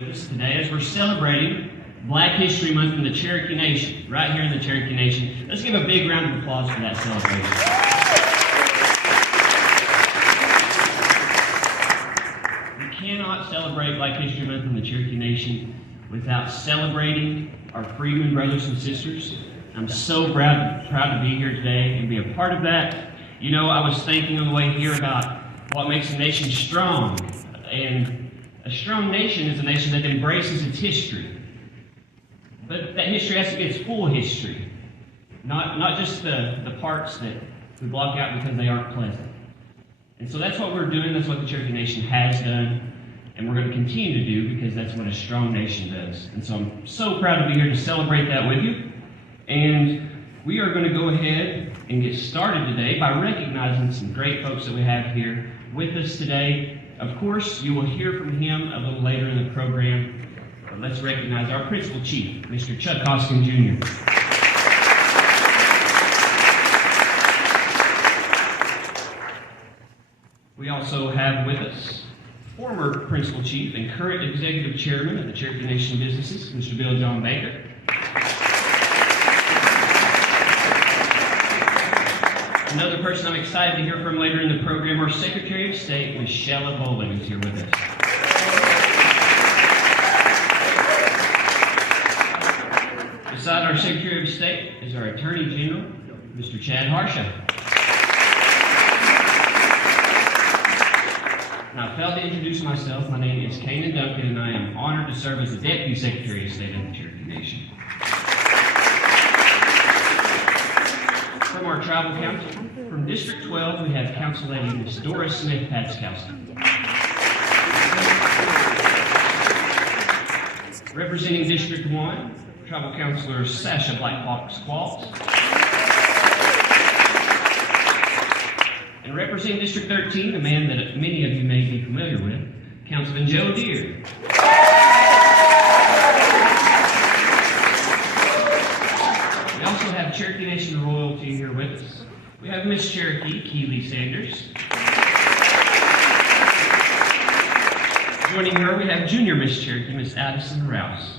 Today, as we're celebrating Black History Month in the Cherokee Nation, right here in the Cherokee Nation. Let's give a big round of applause for that celebration. We cannot celebrate Black History Month in the Cherokee Nation without celebrating our freedmen brothers and sisters. I'm so proud to be here today and be a part of that. You know, I was thinking on the way here about what makes a nation strong, and a strong nation is a nation that embraces its history. But that history has to be its full history, not just the parts that we block out because they aren't pleasant. And so that's what we're doing, that's what the Cherokee Nation has done, and we're going to continue to do because that's what a strong nation does. And so I'm so proud to be here to celebrate that with you. And we are going to go ahead and get started today by recognizing some great folks that we have here with us today. Of course, you will hear from him a little later in the program. But let's recognize our Principal Chief, Mr. Chuck Hoskin, Jr. We also have with us former Principal Chief and current Executive Chairman of the Cherokee Nation Businesses, Mr. Bill John Baker. Another person I'm excited to hear from later in the program, our Secretary of State, Ms. Shella Bowling, is here with us. Beside our Secretary of State is our Attorney General, Mr. Chad Harsha. Now, I failed to introduce myself. My name is Kanan Duncan, and I am honored to serve as the Deputy Secretary of State of the Cherokee Nation. From our Tribal Council, from District 12, we have Council Lady Ms. Doris Smith-Patskowski. Representing District 1, Tribal Councilor Sasha Black-Fox-Qualls. And representing District 13, a man that many of you may be familiar with, Councilman Joe Deere. We also have Cherokee Nation royalty here with us. We have Miss Cherokee Keeley Sanders. Joining her, we have Junior Miss Cherokee, Miss Addison Rouse.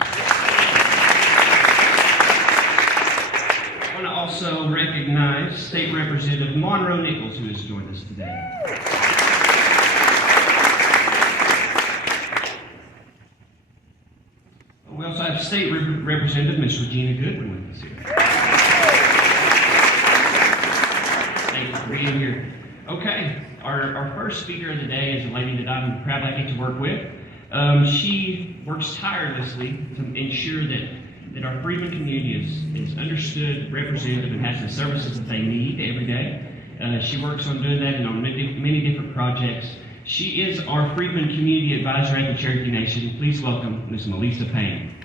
I want to also recognize State Representative Monroe Nichols, who has joined us today. We also have State Representative Miss Regina Goodwin with us here. Thank you for being here. Okay, our first speaker of the day is a lady that I'm proud I get to work with. She works tirelessly to ensure that our freedmen community is understood, represented, and has the services that they need every day. She works on doing that and on many different projects. She is our Freedmen Community Advisor at the Cherokee Nation. Please welcome Ms. Melissa Payne.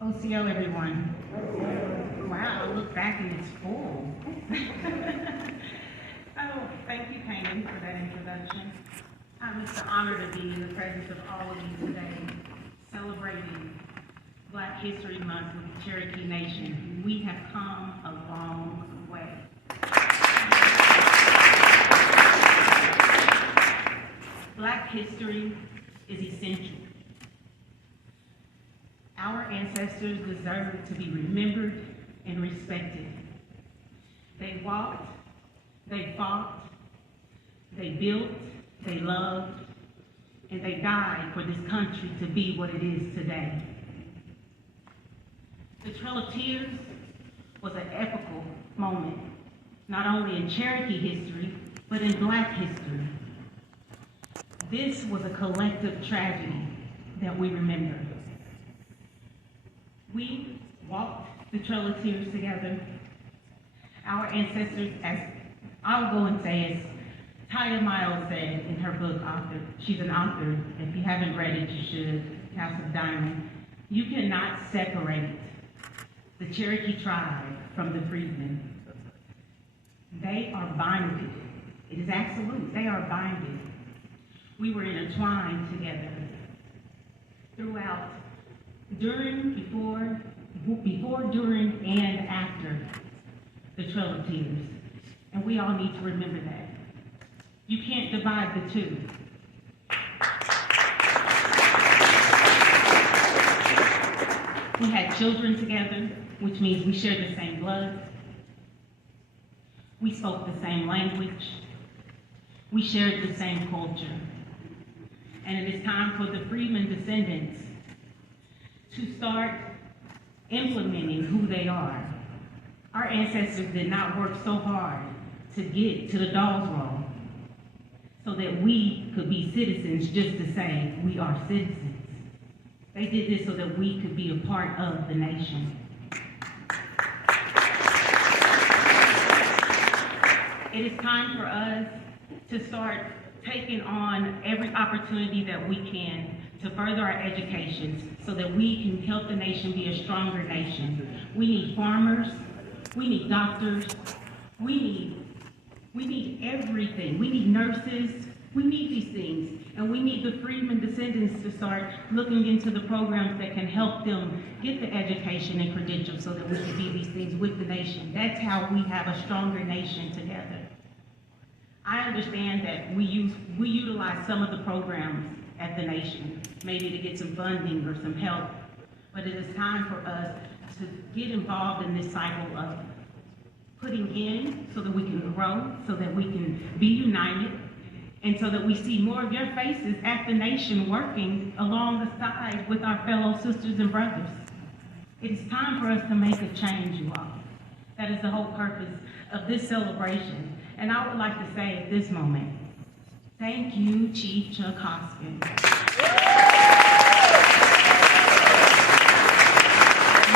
OCO, everyone. Wow, I look back and it's full. Oh, thank you, Kanan, for that introduction. It's an honor to be in the presence of all of you today, celebrating Black History Month with the Cherokee Nation. We have come a long way. Black history is essential. Our ancestors deserve to be remembered and respected. They walked, they fought, they built, they loved, and they died for this country to be what it is today. The Trail of Tears was an epical moment, not only in Cherokee history, but in Black history. This was a collective tragedy that we remember. We walked the Trail of Tears together. Our ancestors, as I'll go and say, as Taya Miles said in her book, she's an author. If you haven't read it, you should, House of Diamond. You cannot separate the Cherokee tribe from the freedmen. They are binded. It is absolute. They are binded. We were intertwined together throughout, before, during, and after the Trail of Tears. And we all need to remember that. You can't divide the two. We had children together, which means we shared the same blood. We spoke the same language. We shared the same culture. And it is time for the Freedman descendants to start implementing who they are. Our ancestors did not work so hard to get to the Dawes Roll so that we could be citizens just to say we are citizens. They did this so that we could be a part of the nation. It is time for us to start taking on every opportunity that we can to further our educations so that we can help the nation be a stronger nation. We need farmers, we need doctors, we need everything. We need nurses, we need these things. And we need the Freedman descendants to start looking into the programs that can help them get the education and credentials so that we can be these things with the nation. That's how we have a stronger nation together. I understand that we utilize some of the programs at the nation, maybe to get some funding or some help, but it is time for us to get involved in this cycle of putting in so that we can grow, so that we can be united, and so that we see more of your faces at the nation working along the side with our fellow sisters and brothers. It is time for us to make a change, you all. That is the whole purpose of this celebration. And I would like to say at this moment, thank you, Chief Chuck Hoskins. You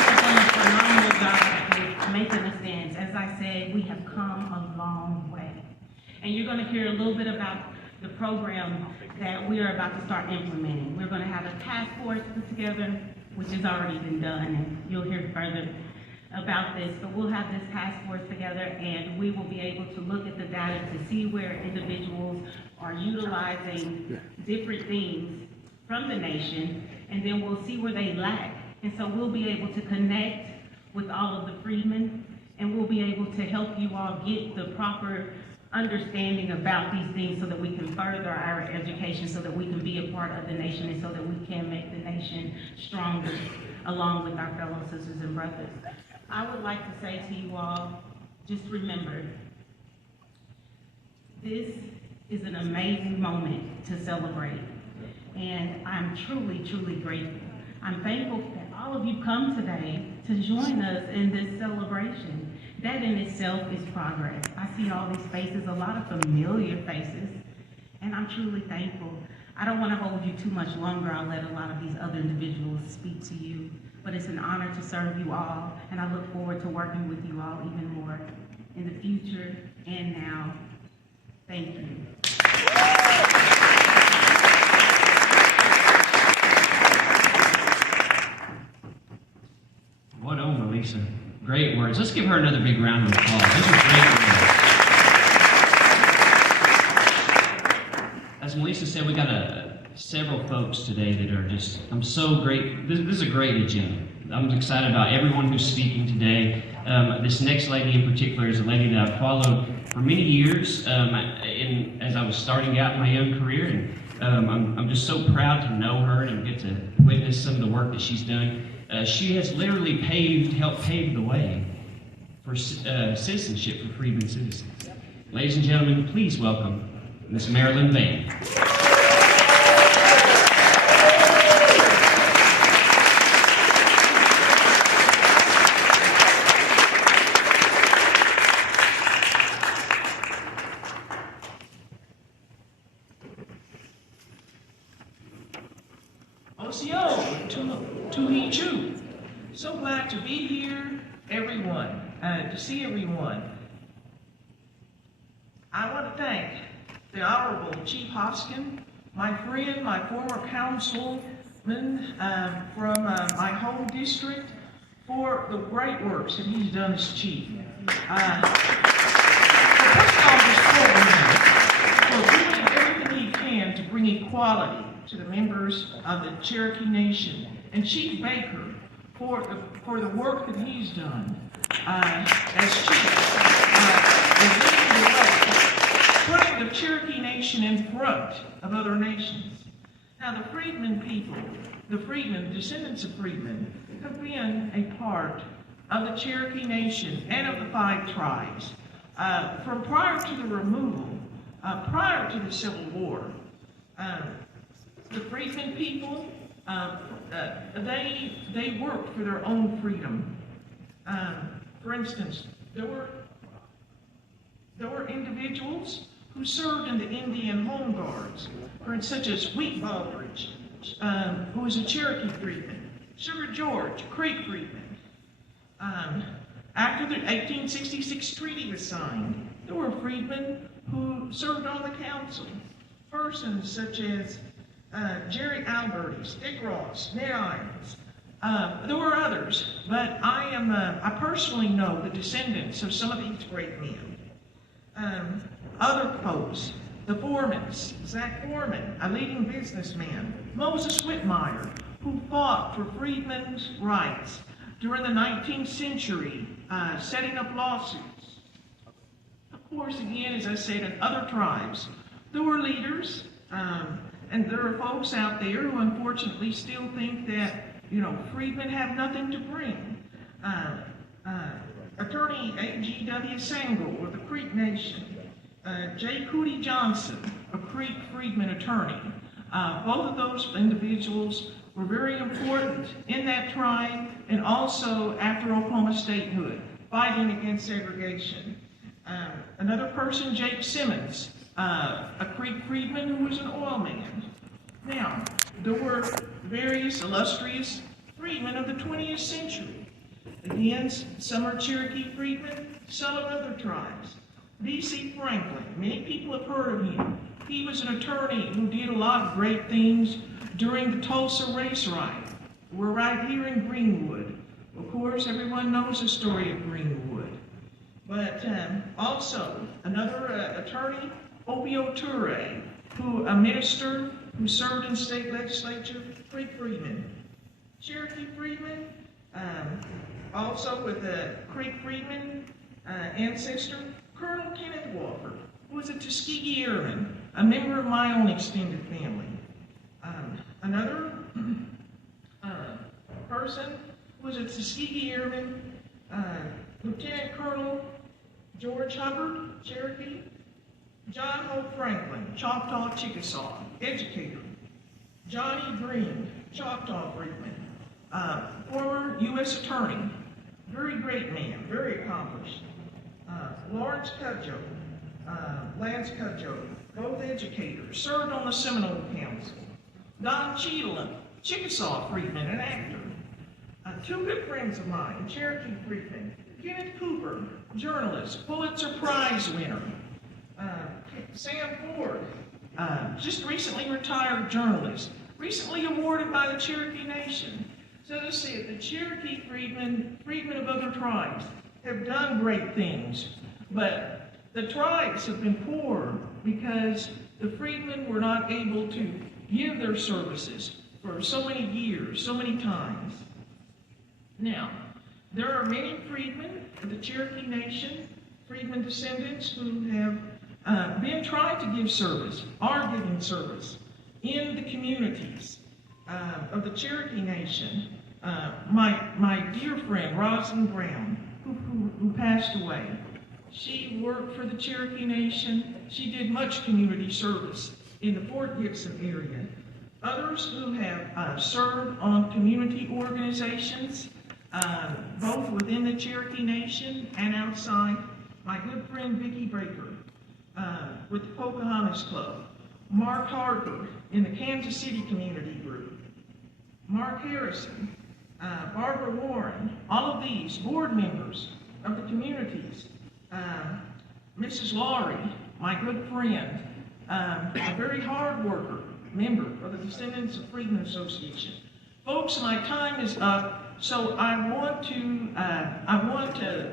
have done a phenomenal job with making a stand. As I said, we have come a long way. And you're going to hear a little bit about the program that we are about to start implementing. We're going to have a task force put together, which has already been done, and you'll hear further about this, but we'll have this task force together and we will be able to look at the data to see where individuals are utilizing different things from the nation, and then we'll see where they lack. And so we'll be able to connect with all of the freedmen, and we'll be able to help you all get the proper understanding about these things so that we can further our education, so that we can be a part of the nation, and so that we can make the nation stronger along with our fellow sisters and brothers. I would like to say to you all, just remember, this is an amazing moment to celebrate, and I'm truly, truly grateful. I'm thankful that all of you come today to join us in this celebration. That in itself is progress. I see all these faces, a lot of familiar faces, and I'm truly thankful. I don't want to hold you too much longer. I'll let a lot of these other individuals speak to you, but it's an honor to serve you all, and I look forward to working with you all even more in the future and now. Thank you. What Melissa. Great words. Let's give her another big round of applause. Those are great words. As Melissa said, we got several folks today that are just, I'm so great. This is a great agenda. I'm excited about everyone who's speaking today. This next lady in particular is a lady that I've followed for many years as I was starting out in my young career. And I'm just so proud to know her and get to witness some of the work that she's done. She has literally helped pave the way for citizenship for Freedman citizens. Ladies and gentlemen, please welcome Miss Marilyn Van. Osio, to meet you. So glad to be here, everyone, to see everyone. I want to thank the Honorable Chief Hoskin, my friend, my former councilman from my home district, for the great works that he's done as chief. For doing everything he can to bring equality to the members of the Cherokee Nation, and Chief Baker for the work that he's done as chief, is leading the way, putting the Cherokee Nation in front of other nations. Now, the freedmen people, the freedmen, descendants of freedmen, have been a part of the Cherokee Nation and of the 5 tribes. From prior to the removal, prior to the Civil War, the freedmen people, they worked for their own freedom. For instance, there were individuals who served in the Indian Home Guards, such as Wheat Baldridge, who was a Cherokee freedman, Sugar George, Creek freedman. After the 1866 treaty was signed, there were freedmen who served on the council. Persons such as Jerry Alberti, Stick Ross, Ned Irons. There were others, but I personally know the descendants of some of these great men. Other folks, the Formans, Zach Foreman, a leading businessman, Moses Whitmire, who fought for freedmen's rights during the 19th century, setting up lawsuits. Of course, again, as I said, in other tribes, there were leaders, and there are folks out there who unfortunately still think that, freedmen have nothing to bring. Attorney A.G.W. Sangle of the Creek Nation, J. Cootie Johnson, a Creek freedman attorney. Both of those individuals were very important in that tribe and also after Oklahoma statehood, fighting against segregation. Another person, Jake Simmons, a Creek freedman who was an oil man. Now, there were various illustrious freedmen of the 20th century. Again, some are Cherokee freedmen, some of other tribes. B.C. Franklin, many people have heard of him. He was an attorney who did a lot of great things during the Tulsa race riot. We're right here in Greenwood. Of course, everyone knows the story of Greenwood. But also, another attorney, Opio Toure, a minister who served in state legislature, Creek freedman. Cherokee freedman, also with a Creek freedman ancestor, Colonel Kenneth Walker, who was a Tuskegee Airman, a member of my own extended family. Another person was a Tuskegee Airman, Lieutenant Colonel George Hubbard, Cherokee, John Hope Franklin, Choctaw Chickasaw, educator, Johnny Green, Choctaw freedman, former U.S. attorney, very great man, very accomplished, Lawrence Cudjoe, Lance Cudjoe, both educators, served on the Seminole Council, Don Cheadle, Chickasaw freedman, an actor, 2 good friends of mine, Cherokee freedman, Kenneth Cooper, journalist, Pulitzer Prize winner, Sam Ford, just recently retired journalist, recently awarded by the Cherokee Nation. So to see, the Cherokee freedmen of other tribes have done great things, but the tribes have been poor because the freedmen were not able to give their services for so many years, so many times. Now, there are many freedmen of the Cherokee Nation, freedmen descendants, who have been trying to give service, are giving service in the communities of the Cherokee Nation. My dear friend, Rosalind Brown, who passed away, she worked for the Cherokee Nation. She did much community service in the Fort Gibson area. Others who have served on community organizations, both within the Cherokee Nation and outside. My good friend Vicki Baker with the Pocahontas Club, Mark Harper in the Kansas City Community Group, Mark Harrison, Barbara Warren, all of these board members of the communities, Mrs. Laurie, my good friend, a very hard worker, member of the Descendants of Freedmen Association. Folks, my time is up, so I want to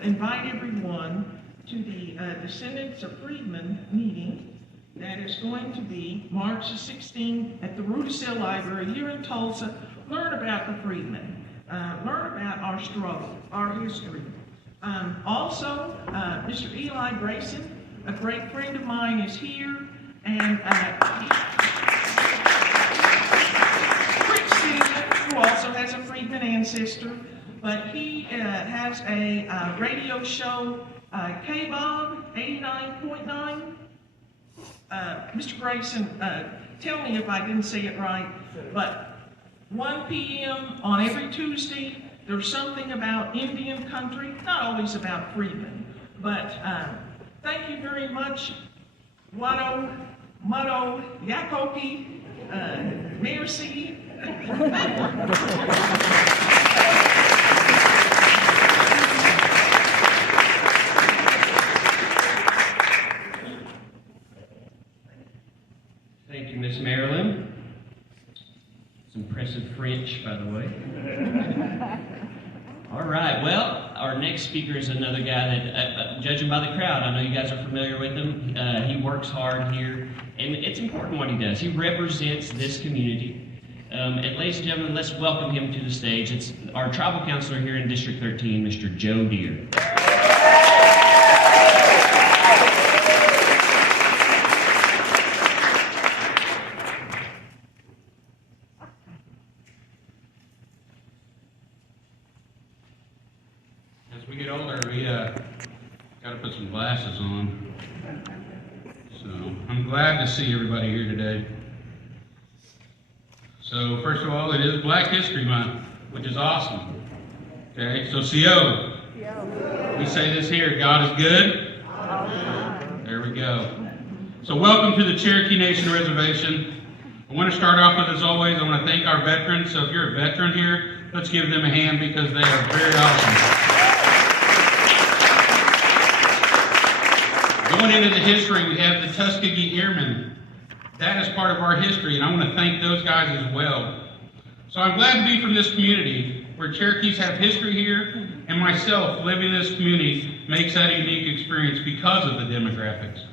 invite everyone to the Descendants of Freedmen meeting that is going to be March the 16th at the Rudisill Library here in Tulsa. Learn about the freedmen, learn about our struggle, our history. Also, Mr. Eli Grayson, a great friend of mine, is here, and Rick Stephen, who also has a Freedman ancestor, but he has a radio show, K-Bob 89.9. Mr. Grayson, tell me if I didn't say it right, but 1 p.m. on every Tuesday, there's something about Indian country, not always about Freedmen, but thank you very much. Wado, Mado, Yakoki, Merci. Thank you, Miss Marilyn. It's impressive French, by the way. All right, well, our next speaker is another guy that, judging by the crowd, I know you guys are familiar with him. He works hard here, and it's important what he does. He represents this community. And ladies and gentlemen, let's welcome him to the stage. It's our tribal counselor here in District 13, Mr. Joe Deere. As we get older, we got to put some glasses on. So I'm glad to see everybody here today. So first of all, it is Black History Month, which is awesome. Okay, so CO. We say this here, God is good. There we go. So welcome to the Cherokee Nation Reservation. I want to start off with, as always, I want to thank our veterans. So if you're a veteran here, let's give them a hand because they are very awesome. Going into the history, we have the Tuskegee Airmen. That is part of our history, and I want to thank those guys as well. So I'm glad to be from this community where Cherokees have history here, and myself living in this community makes that a unique experience because of the demographics.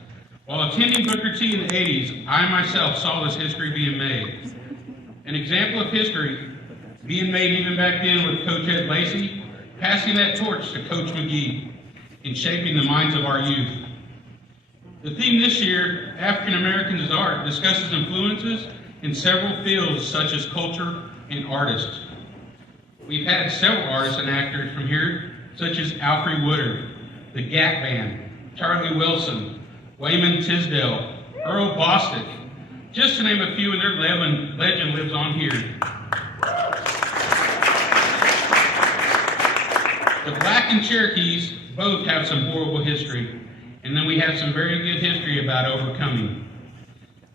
While attending Booker T in the 80s, I myself saw this history being made. An example of history being made even back then with Coach Ed Lacey, passing that torch to Coach McGee in shaping the minds of our youth. The theme this year, African Americans as Art, discusses influences in several fields such as culture and artists. We've had several artists and actors from here, such as Alfre Woodard, the Gap Band, Charlie Wilson, Wayman Tisdale, Earl Bostic, just to name a few, and their legend lives on here. The Black and Cherokees both have some horrible history. And then we have some very good history about overcoming.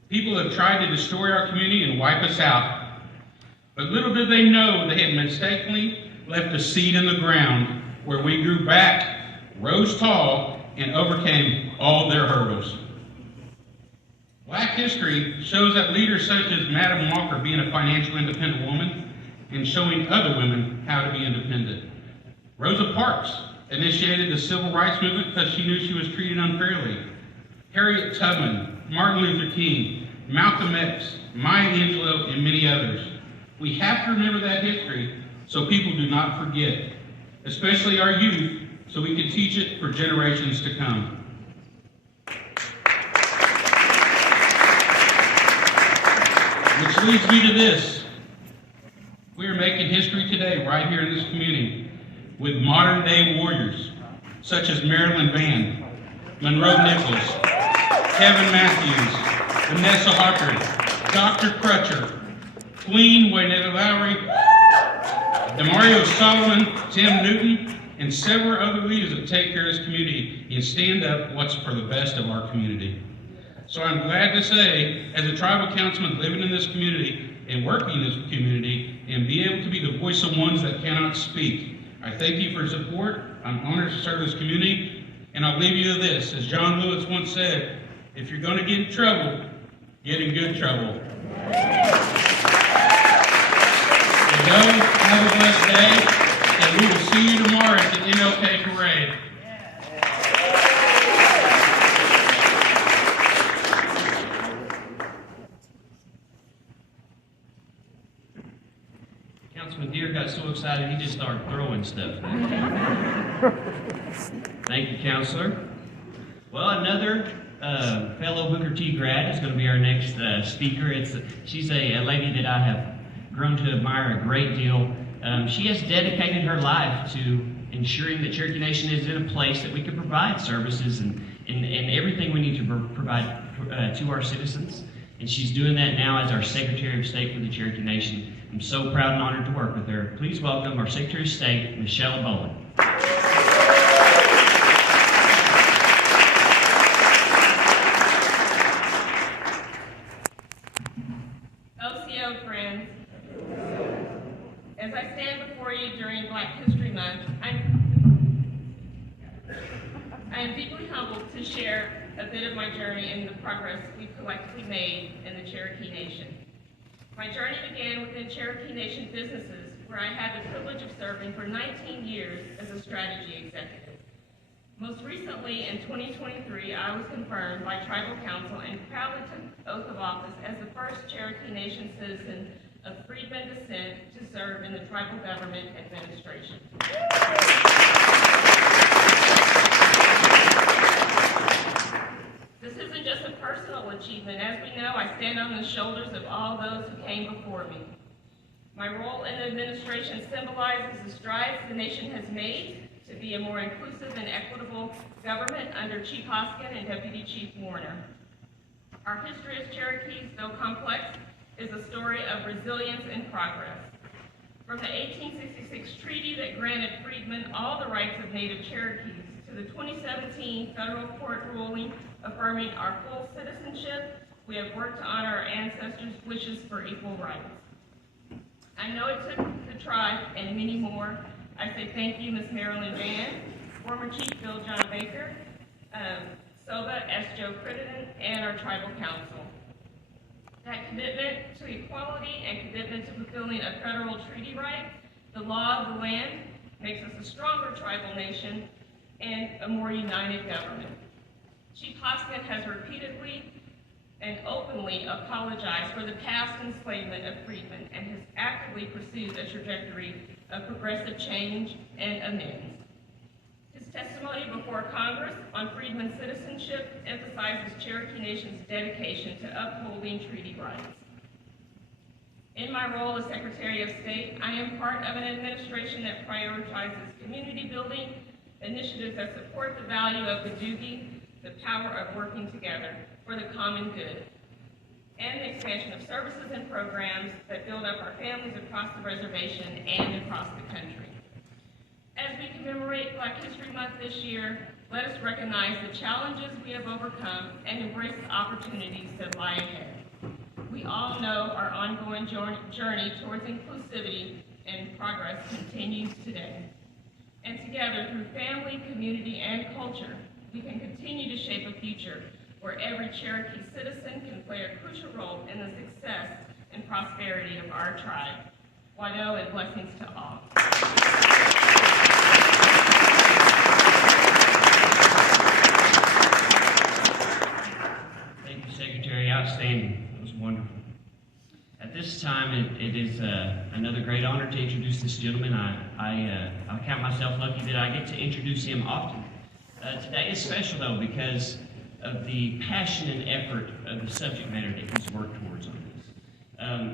People have tried to destroy our community and wipe us out. But little did they know they had mistakenly left a seed in the ground where we grew back, rose tall, and overcame all their hurdles. Black history shows that leaders such as Madam Walker being a financially independent woman and showing other women how to be independent. Rosa Parks initiated the civil rights movement because she knew she was treated unfairly. Harriet Tubman, Martin Luther King, Malcolm X, Maya Angelou, and many others. We have to remember that history so people do not forget, especially our youth, so we can teach it for generations to come. Which leads me to this. We are making history today right here in this community with modern day warriors such as Marilyn Vann, Monroe Nichols, Kevin Matthews, Vanessa Harper, Dr. Crutcher, Queen Waynetta Lowry, Demario Solomon, Tim Newton, and several other leaders that take care of this community and stand up what's for the best of our community. So I'm glad to say, as a tribal councilman living in this community and working in this community and be able to be the voice of ones that cannot speak, I thank you for your support. I'm honored to serve this community, and I'll leave you with this. As John Lewis once said, if you're going to get in trouble, get in good trouble. So go, have a blessed day, and we will see you tomorrow at the MLK Parade. Councilman Deere got so excited he just started throwing stuff. Thank you, Counselor. Well, another fellow Booker T grad is going to be our next speaker. She's a lady that I have grown to admire a great deal. She has dedicated her life to ensuring that Cherokee Nation is in a place that we can provide services and everything we need to provide to our citizens. And she's doing that now as our Secretary of State for the Cherokee Nation. I'm so proud and honored to work with her. Please welcome our Secretary of State, Michelle Bowen. OCO friends, as I stand before you during Black History Month, I am deeply humbled to share a bit of my journey and the progress we've collectively made in the Cherokee Nation. My journey began within Cherokee Nation businesses, where I had the privilege of serving for 19 years as a strategy executive. Most recently, in 2023, I was confirmed by Tribal Council and proudly took oath of office as the first Cherokee Nation citizen of freedman descent to serve in the Tribal Government Administration. This isn't just a personal achievement. As we know, I stand on the shoulders of all those who came before me. My role in the administration symbolizes the strides the nation has made to be a more inclusive and equitable government under Chief Hoskin and Deputy Chief Warner. Our history as Cherokees, though complex, is a story of resilience and progress. From the 1866 treaty that granted freedmen all the rights of Native Cherokees to the 2017 federal court ruling affirming our full citizenship, we have worked to honor our ancestors' wishes for equal rights. I know it took the tribe and many more. I say thank you, Ms. Marilyn Van, former Chief Bill John Baker, Soba S. Joe Crittenden, and our Tribal Council. That commitment to equality and commitment to fulfilling a federal treaty right, the law of the land, makes us a stronger tribal nation and a more united government. Chief Hoskin has repeatedly and openly apologized for the past enslavement of freedmen and has actively pursued a trajectory of progressive change and amends. His testimony before Congress on freedmen citizenship emphasizes Cherokee Nation's dedication to upholding treaty rights. In my role as Secretary of State, I am part of an administration that prioritizes community building, initiatives that support the value of the Doogie, the power of working together for the common good, and the expansion of services and programs that build up our families across the reservation and across the country. As we commemorate Black History Month this year, let us recognize the challenges we have overcome and embrace the opportunities that lie ahead. We all know our ongoing journey towards inclusivity and progress continues today. And together, through family, community, and culture, we can continue to shape a future where every Cherokee citizen can play a crucial role in the success and prosperity of our tribe. Wado and blessings to all. Thank you, Secretary. Outstanding. That was wonderful. At this time, it is another great honor to introduce this gentleman. I count myself lucky that I get to introduce him often. Today is special, though, because of the passion and effort of the subject matter that he's worked towards on this.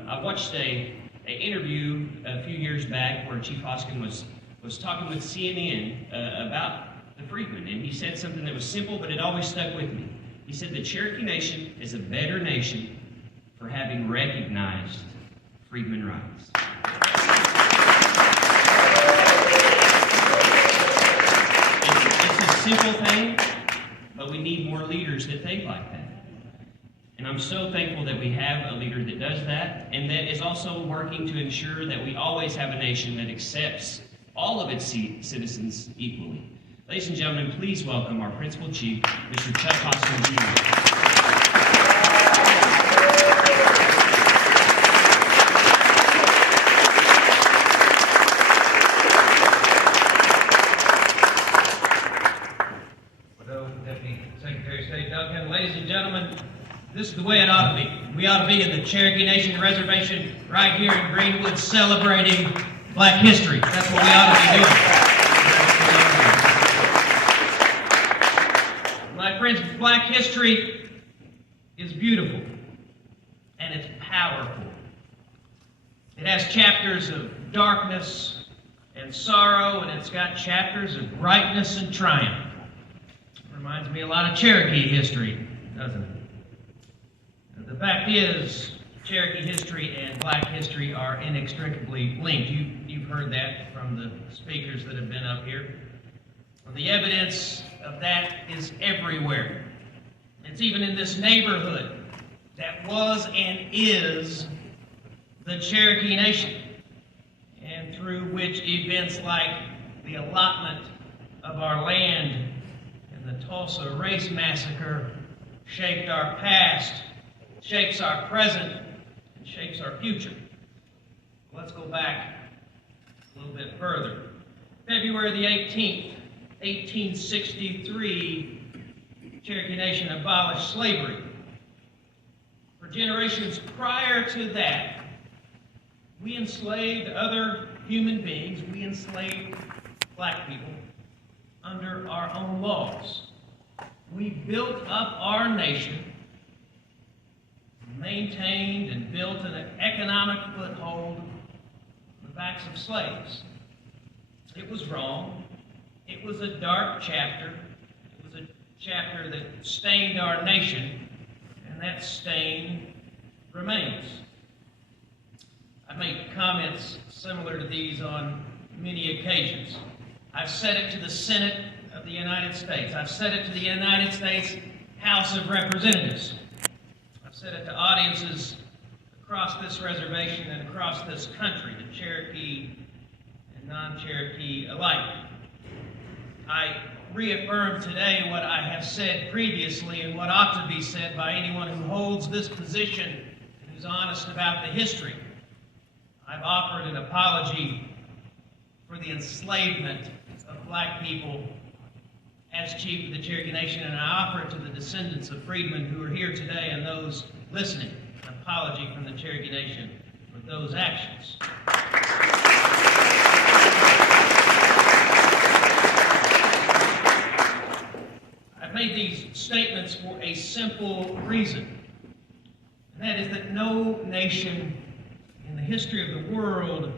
I watched an interview a few years back where Chief Hoskin was talking with CNN about the freedmen, and he said something that was simple, but it always stuck with me. He said the Cherokee Nation is a better nation for having recognized freedmen rights. It's a simple thing, but we need more leaders that think like that. And I'm so thankful that we have a leader that does that and that is also working to ensure that we always have a nation that accepts all of its citizens equally. Ladies and gentlemen, please welcome our Principal Chief, Mr. Chuck Hoskin, Jr. Deputy Secretary of State Duncan, ladies and gentlemen, this is the way it ought to be. We ought to be in the Cherokee Nation Reservation right here in Greenwood celebrating Black history. That's what we ought to be doing. My friends, black history is beautiful and it's powerful. It has chapters of darkness and sorrow, and it's got chapters of brightness and triumph. It reminds me a lot of Cherokee history, doesn't it? The fact is, Cherokee history and black history are inextricably linked. You've heard that from the speakers that have been up here. Well, the evidence of that is everywhere. It's even in this neighborhood that was and is the Cherokee Nation, and through which events like the allotment of our land and the Tulsa Race Massacre shaped our past, shapes our present, and shapes our future. Let's go back a little bit further. February the 18th, 1863, the Cherokee Nation abolished slavery. For generations prior to that, we enslaved other human beings, we enslaved black people under our own laws. We built up our nation, maintained and built an economic foothold on the backs of slaves. It was wrong. It was a dark chapter. It was a chapter that stained our nation, and that stain remains. I've made comments similar to these on many occasions. I've said it to the Senate of the United States. I've said it to the United States House of Representatives. I've said it to audiences across this reservation and across this country, the Cherokee and non-Cherokee alike. I reaffirm today what I have said previously and what ought to be said by anyone who holds this position and who's honest about the history. I've offered an apology for the enslavement of black people as chief of the Cherokee Nation, and I offer it to the descendants of freedmen who are here today and those listening, an apology from the Cherokee Nation for those actions. I've made these statements for a simple reason, and that is that no nation in the history of the world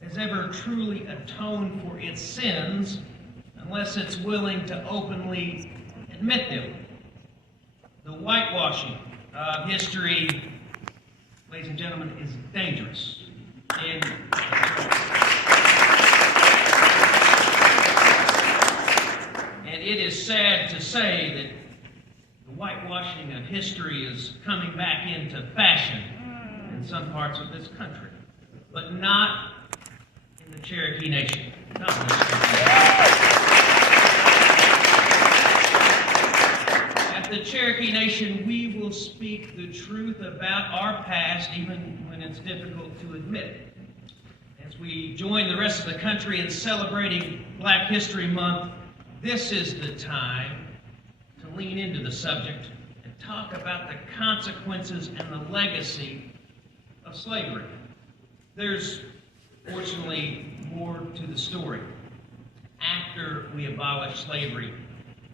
has ever truly atoned for its sins unless it's willing to openly admit them. The whitewashing of history, ladies and gentlemen, is dangerous. And it is sad to say that the whitewashing of history is coming back into fashion in some parts of this country, but not in the Cherokee Nation. Not in this country. At the Cherokee Nation, we will speak the truth about our past, even when it's difficult to admit. As we join the rest of the country in celebrating Black History Month, this is the time to lean into the subject and talk about the consequences and the legacy of slavery. There's fortunately more to the story. After we abolished slavery,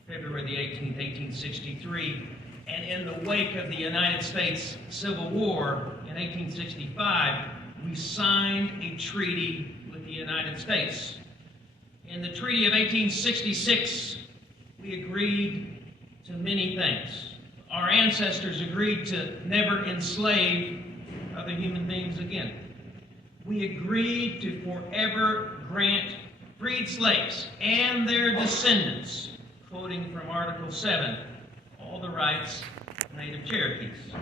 February the 18th, 1863, and in the wake of the United States Civil War in 1865, we signed a treaty with the United States. In the Treaty of 1866, we agreed to many things. Our ancestors agreed to never enslave other human beings again. We agreed to forever grant freed slaves and their descendants, quoting from Article 7, all the rights of Native Cherokees.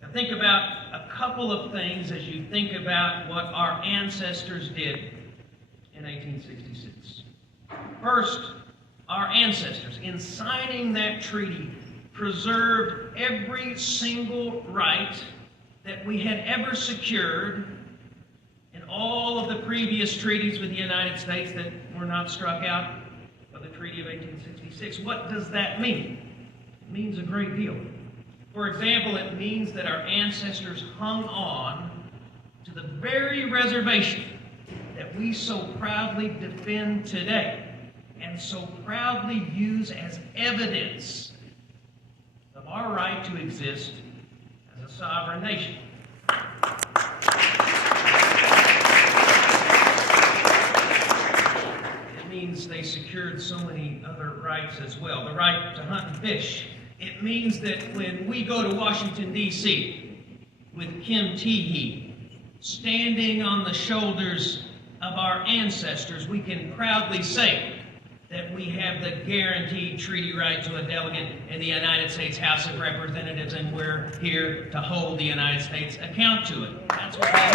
Now think about a couple of things as you think about what our ancestors did in 1866. First, our ancestors, in signing that treaty, preserved every single right that we had ever secured in all of the previous treaties with the United States that were not struck out of the Treaty of 1866. What does that mean? It means a great deal. For example, it means that our ancestors hung on to the very reservation that we so proudly defend today, and and so proudly use as evidence of our right to exist as a sovereign nation. It means they secured so many other rights as well. The right to hunt and fish. It means that when we go to Washington, D.C., with Kim Teehee standing on the shoulders of our ancestors, we can proudly say that we have the guaranteed treaty right to a delegate in the United States House of Representatives, and we're here to hold the United States account to it. That's what that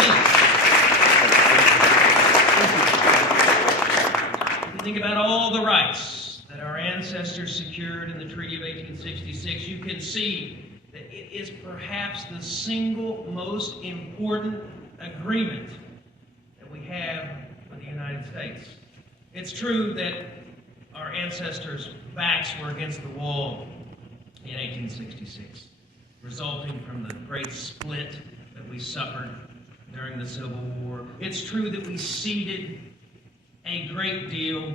means. If you think about all the rights that our ancestors secured in the Treaty of 1866, you can see that it is perhaps the single most important agreement that we have with the United States. It's true that our ancestors' backs were against the wall in 1866, resulting from the great split that we suffered during the Civil War. It's true that we ceded a great deal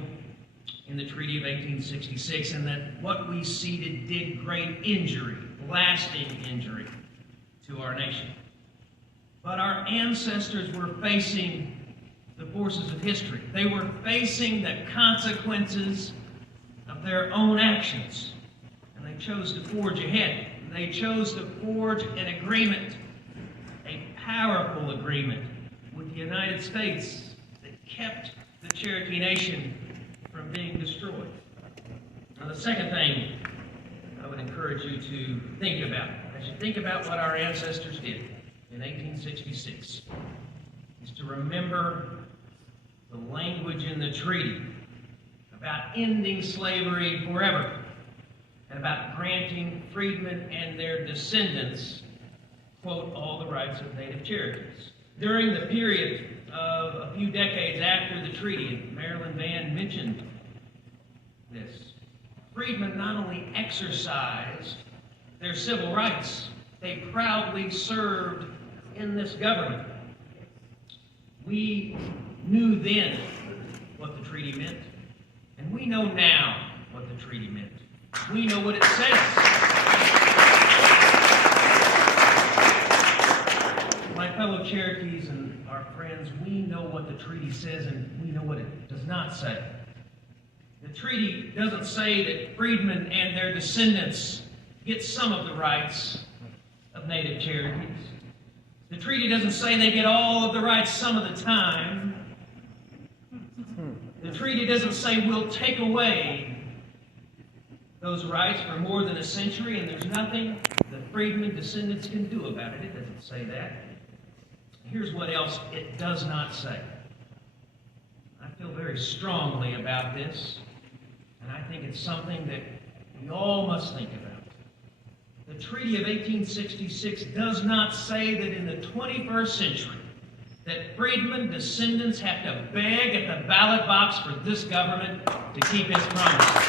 in the Treaty of 1866, and that what we ceded did great injury, lasting injury, to our nation. But our ancestors were facing the forces of history. They were facing the consequences of their own actions, and they chose to forge ahead. They chose to forge an agreement, a powerful agreement with the United States that kept the Cherokee Nation from being destroyed. Now, the second thing I would encourage you to think about, as you think about what our ancestors did in 1866, is to remember the language in the treaty about ending slavery forever and about granting freedmen and their descendants, quote, all the rights of native Cherokees. During the period of a few decades after the treaty, and Marilyn Vann mentioned this, freedmen not only exercised their civil rights, they proudly served in this government. We knew then what the treaty meant, and we know now what the treaty meant. We know what it says. My fellow Cherokees and our friends, we know what the treaty says, and we know what it does not say. The treaty doesn't say that freedmen and their descendants get some of the rights of native Cherokees. The treaty doesn't say they get all of the rights some of the time. The treaty doesn't say we'll take away those rights for more than a century and there's nothing the freedmen descendants can do about it. It doesn't say that. Here's what else it does not say. I feel very strongly about this, and I think it's something that we all must think about. The Treaty of 1866 does not say that in the 21st century that freedmen descendants have to beg at the ballot box for this government to keep its promises.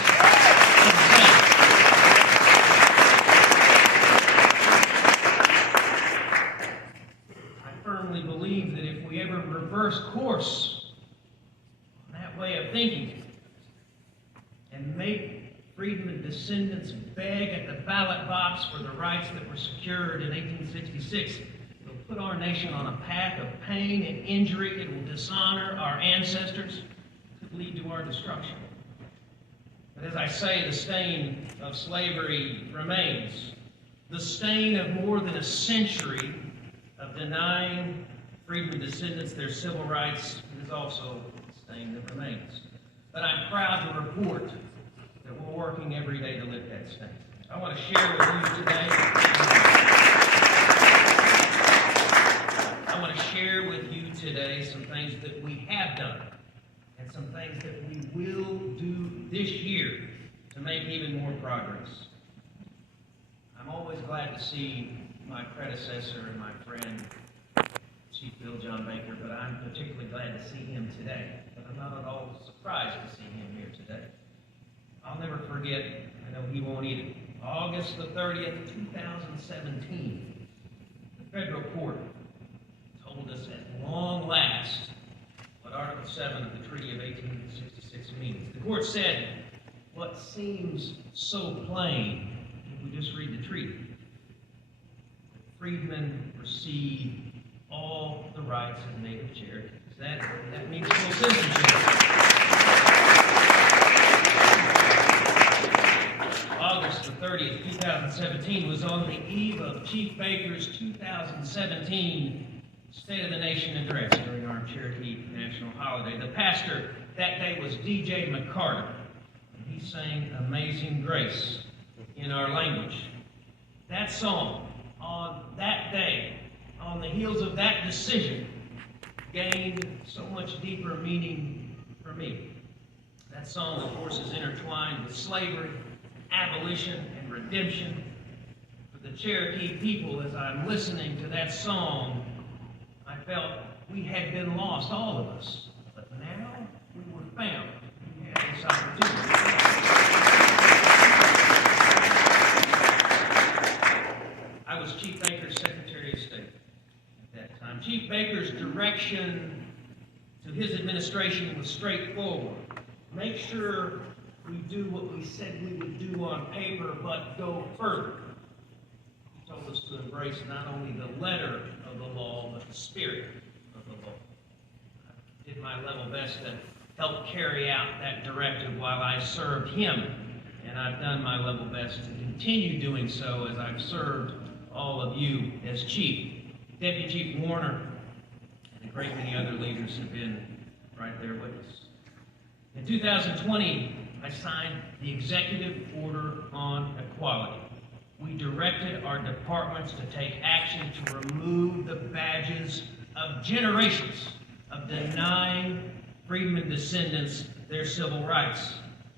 I firmly believe that if we ever reverse course on that way of thinking and make freedmen descendants beg at the ballot box for the rights that were secured in 1866, it'll put our nation on a path of pain and injury. It will dishonor our ancestors. It could lead to our destruction. But as I say, the stain of slavery remains. The stain of more than a century of denying freedmen descendants their civil rights is also a stain that remains. But I'm proud to report that we're working every day to lift that stain. I want to share with you today. I want to share with you today some things that we have done and some things that we will do this year to make even more progress. I'm always glad to see my predecessor and my friend, Chief Bill John Baker, but I'm particularly glad to see him today. But I'm not at all surprised to see him here today. I'll never forget, I know he won't either, August the 30th, 2017, the federal court told us at long last what Article 7 of the Treaty of 1866 its meanings. The court said, what seems so plain, if we just read the treaty, freedmen receive all the rights of native Cherokees. That means full citizenship. August the 30th, 2017 was on the eve of Chief Baker's 2017 State of the Nation address during our Cherokee National Holiday. The pastor that day was DJ McCarter. He sang Amazing Grace in our language. That song, on that day, on the heels of that decision, gained so much deeper meaning for me. That song, of course, is intertwined with slavery, abolition, and redemption. For the Cherokee people, as I'm listening to that song, I felt we had been lost, all of us. But now we were found. We had this opportunity. I was Chief Baker's Secretary of State at that time. Chief Baker's direction to his administration was straightforward. Make sure we do what we said we would do on paper, but go further. He told us to embrace not only the letter of the law, but the spirit of the law. I did my level best to help carry out that directive while I served him, and I've done my level best to continue doing so as I've served all of you as Chief. Deputy Chief Warner and a great many other leaders have been right there with us. In 2020, I signed the Executive Order on Equality. We directed our departments to take action to remove the badges of generations of denying freedmen descendants their civil rights.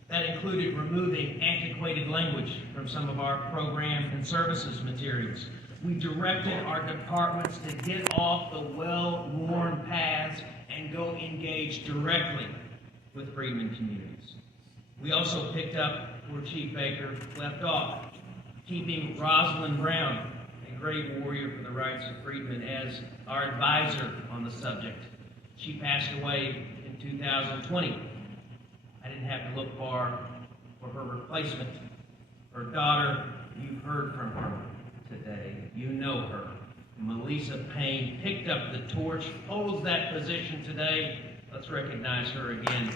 That included removing antiquated language from some of our program and services materials. We directed our departments to get off the well-worn paths and go engage directly with freedmen communities. We also picked up where Chief Baker left off, keeping Rosalind Brown, a great warrior for the rights of freedmen, as our advisor on the subject. She passed away in 2020. I didn't have to look far for her replacement. Her daughter, you've heard from her today. You know her. Melissa Payne picked up the torch, holds that position today. Let's recognize her again.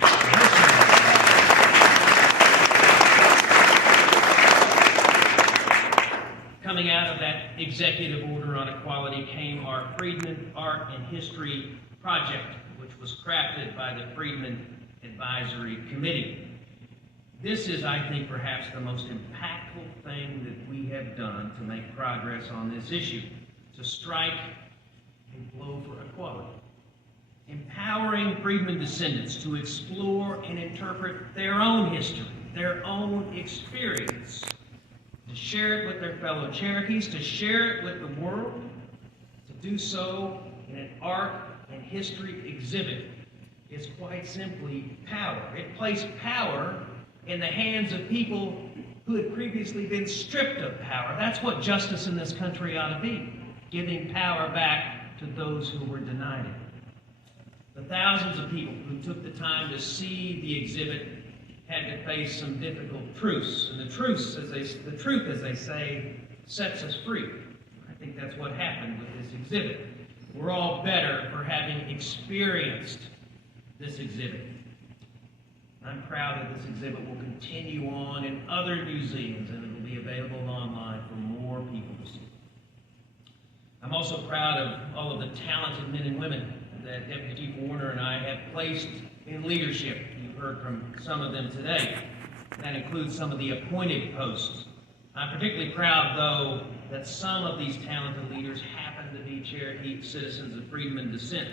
Coming out of that executive order on equality came our Freedmen Art and History Project, which was crafted by the Freedmen Advisory Committee. This is, I think, perhaps the most impactful thing that we have done to make progress on this issue, to strike a blow for equality. Empowering freedmen descendants to explore and interpret their own history, their own experience, to share it with their fellow Cherokees, to share it with the world, to do so in an art and history exhibit is quite simply power. It placed power in the hands of people who had previously been stripped of power. That's what justice in this country ought to be, giving power back to those who were denied it. The thousands of people who took the time to see the exhibit had to face some difficult truths, and the truth, as they say, sets us free. I think that's what happened with this exhibit. We're all better for having experienced this exhibit. I'm proud that this exhibit will continue on in other museums, and it will be available online for more people to see. I'm also proud of all of the talented men and women that Deputy Chief Warner and I have placed in leadership. You've heard from some of them today. That includes some of the appointed posts. I'm particularly proud, though, that some of these talented leaders happen to be Cherokee citizens of freedmen descent.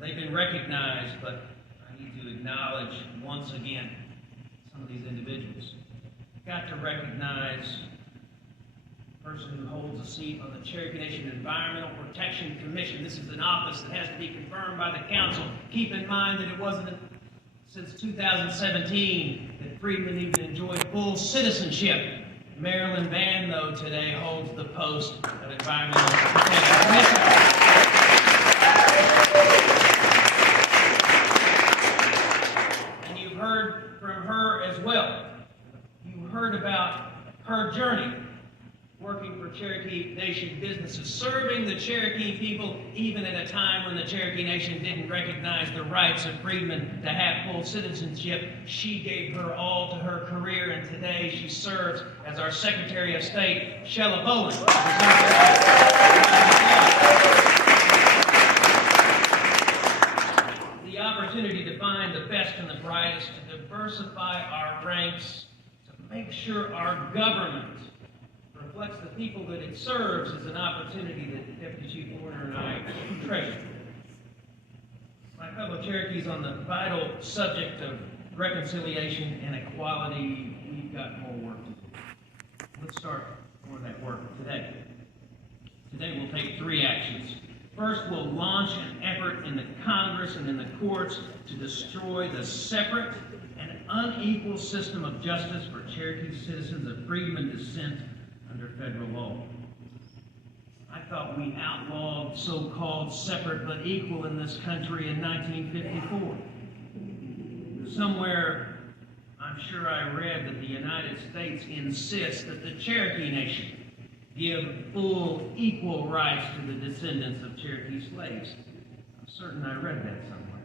They've been recognized, but I need to acknowledge once again some of these individuals. I've got to recognize the person who holds a seat on the Cherokee Nation Environmental Protection Commission. This is an office that has to be confirmed by the council. Keep in mind that it wasn't since 2017 that freedmen even enjoyed full citizenship. Marilyn Vann, though, today holds the post of Environmental Protection Commissioner. as well. You heard about her journey working for Cherokee Nation businesses, serving the Cherokee people even at a time when the Cherokee Nation didn't recognize the rights of freedmen to have full citizenship. She gave her all to her career, and today she serves as our Secretary of State, Shella Boland. The opportunity to find the best and the brightest, to diversify our ranks, to make sure our government reflects the people that it serves is an opportunity that Deputy Chief Warner and I treasure. My fellow Cherokees, on the vital subject of reconciliation and equality, we've got more work to do. Let's start more of that work today. Today we'll take 3 actions. First, we'll launch an effort in the Congress and in the courts to destroy the separate and unequal system of justice for Cherokee citizens of freedom and dissent under federal law. I thought we outlawed so-called separate but equal in this country in 1954. Somewhere, I'm sure I read that the United States insists that the Cherokee Nation give full, equal rights to the descendants of Cherokee slaves. I'm certain I read that somewhere.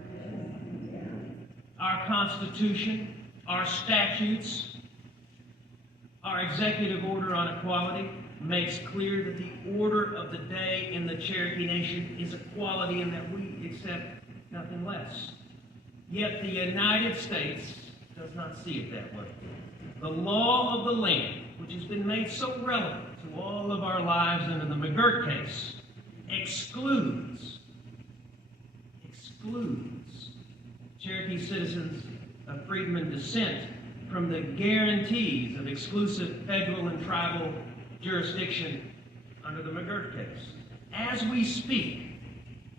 Our Constitution, our statutes, our executive order on equality makes clear that the order of the day in the Cherokee Nation is equality and that we accept nothing less. Yet the United States does not see it that way. The law of the land, which has been made so relevant to all of our lives under the McGirt case, excludes Cherokee citizens of freedom and dissent from the guarantees of exclusive federal and tribal jurisdiction under the McGirt case. As we speak,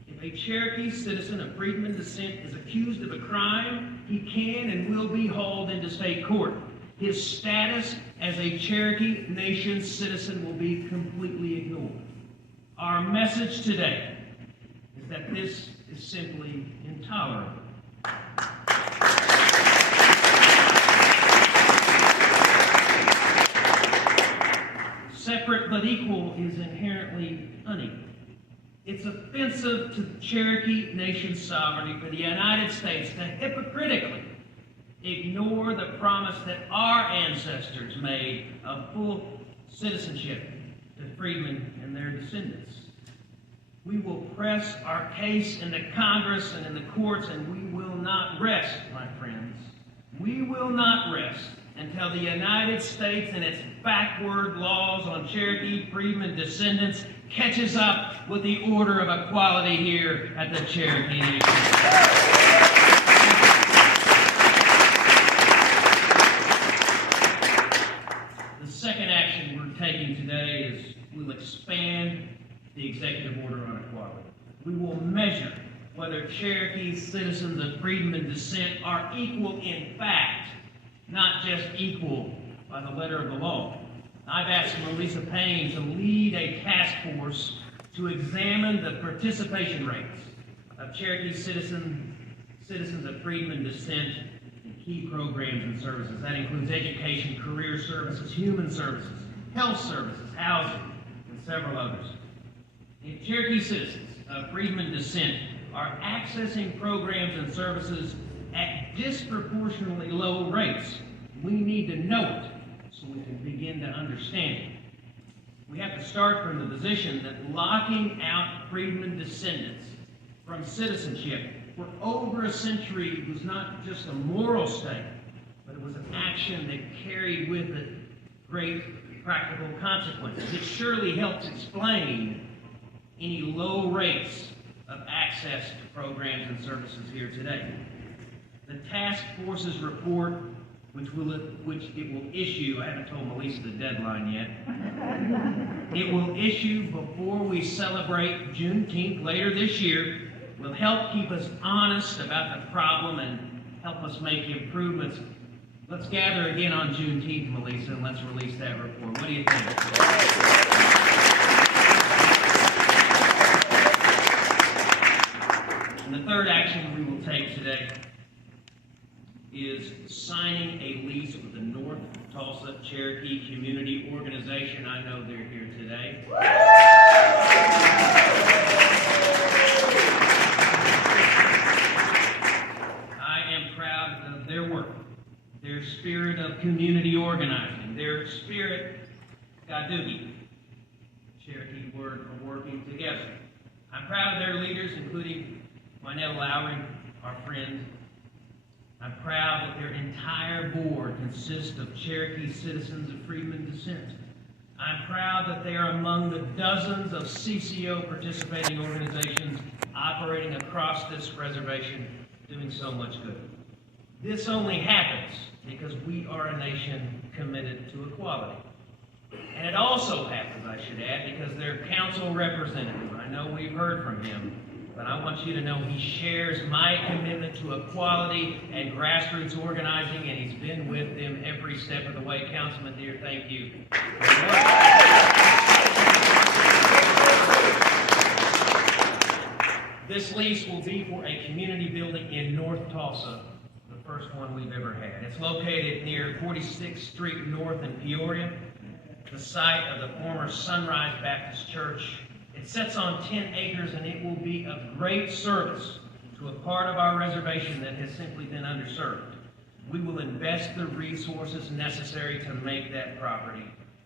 if a Cherokee citizen of freedom and dissent is accused of a crime, he can and will be hauled into state court. His status as a Cherokee Nation citizen will be completely ignored. Our message today is that this is simply intolerable. Separate but equal is inherently unequal. It's offensive to Cherokee Nation sovereignty for the United States to hypocritically ignore the promise that our ancestors made of full citizenship to freedmen and their descendants. We will press our case in the Congress and in the courts, and we will not rest, my friends. We will not rest until the United States and its backward laws on Cherokee freedmen descendants catches up with the order of equality here at the Cherokee Nation. The second action we're taking today is we'll expand the executive order on equality. We will measure whether Cherokee citizens of freedom and dissent are equal in fact, not just equal by the letter of the law. I've asked Melissa Payne to lead a task force to examine the participation rates of Cherokee citizens of freedom and dissent in key programs and services. That includes education, career services, human services, health services, housing, and several others. If Cherokee citizens of freedom and dissent are accessing programs and services at disproportionately low rates, we need to know it so we can begin to understand it. We have to start from the position that locking out freedmen descendants from citizenship for over a century was not just a moral statement, but it was an action that carried with it great practical consequences. It surely helps explain any low rates of access to programs and services here today. The task force's report, which it will issue, I haven't told Melissa the deadline yet, it will issue before we celebrate Juneteenth later this year, will help keep us honest about the problem and help us make improvements. Let's gather again on Juneteenth, Melissa, and let's release that report. What do you think? And the third action we will take today is signing a lease with the North Tulsa Cherokee Community Organization. I know they're here today. I am proud of their work, their spirit of community organizing, their spirit, Gadugi, Cherokee word for working together. I'm proud of their leaders, including Wynell Lowry, our friend. I'm proud that their entire board consists of Cherokee citizens of Freedmen descent. I'm proud that they are among the dozens of CCO participating organizations operating across this reservation, doing so much good. This only happens because we are a nation committed to equality. And it also happens, I should add, because their council representative, I know we've heard from him, but I want you to know he shares my commitment to equality and grassroots organizing, and he's been with them every step of the way. Councilman Deere, thank you. This lease will be for a community building in North Tulsa, the first one we've ever had. It's located near 46th Street North in Peoria, the site of the former Sunrise Baptist Church. It sits on 10 acres, and it will be of great service to a part of our reservation that has simply been underserved. We will invest the resources necessary to make that property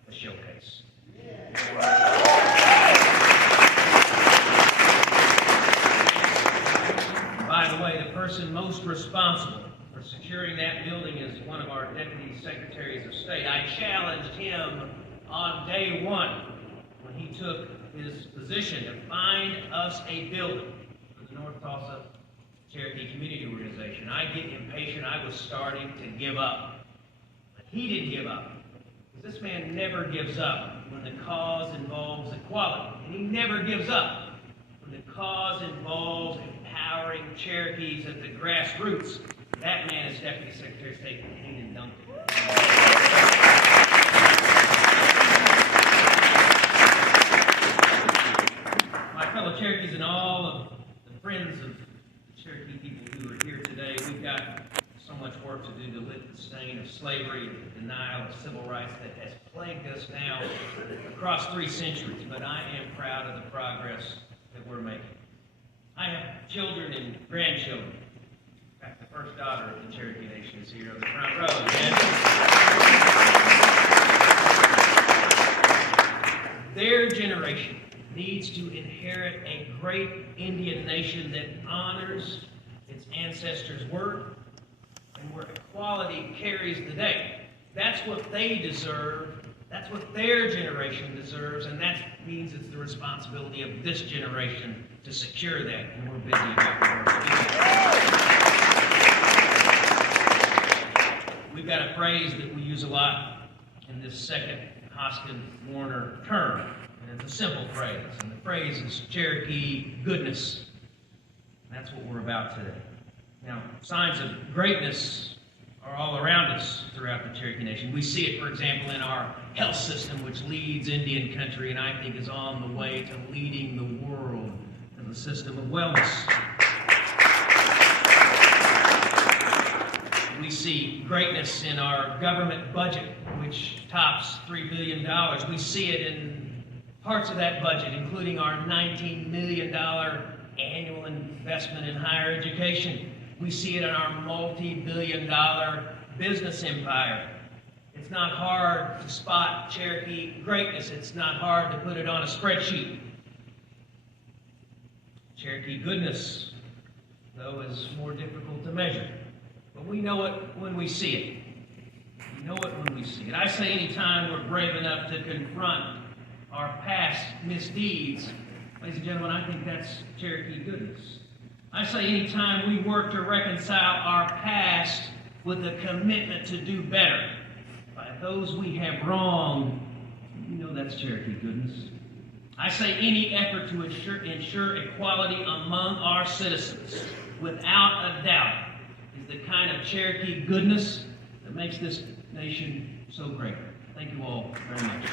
a showcase. By the way, the person most responsible for securing that building is one of our deputy secretaries of state. I challenged him on day one when he took his position to find us a building for the North Tulsa Cherokee Community Organization. I get impatient. I was starting to give up. But he didn't give up. This man never gives up when the cause involves equality. And he never gives up when the cause involves empowering Cherokees at the grassroots. That man is Deputy Secretary of State Keenan Duncan. My fellow Cherokees and all of the friends of the Cherokee people who are here today, we've got so much work to do to lift the stain of slavery and the denial of civil rights that has plagued us now across 3 centuries. But I am proud of the progress that we're making. I have children and grandchildren. In fact, the first daughter of the Cherokee Nation is here on the front row. Their generation needs to inherit a great Indian nation that honors its ancestors' word and where equality carries the day. That's what they deserve. That's what their generation deserves, and that means it's the responsibility of this generation to secure that, and we're busy about it. We've got a phrase that we use a lot in this second Hoskin-Warner term, and it's a simple phrase, and the phrase is Cherokee goodness. That's what we're about today. Now, signs of greatness are all around us throughout the Cherokee Nation. We see it, for example, in our health system, which leads Indian country and I think is on the way to leading the world as a system of wellness. We see greatness in our government budget, which tops $3 billion. We see it in parts of that budget, including our $19 million annual investment in higher education. We see it in our multi-billion-dollar business empire. It's not hard to spot Cherokee greatness. It's not hard to put it on a spreadsheet. Cherokee goodness, though, is more difficult to measure. But we know it when we see it. We know it when we see it. I say anytime we're brave enough to confront our past misdeeds, ladies and gentlemen, I think that's Cherokee goodness. I say anytime we work to reconcile our past with a commitment to do better by those we have wronged, you know that's Cherokee goodness. I say any effort to ensure equality among our citizens, without a doubt, is the kind of Cherokee goodness that makes this nation so great. Thank you all very much.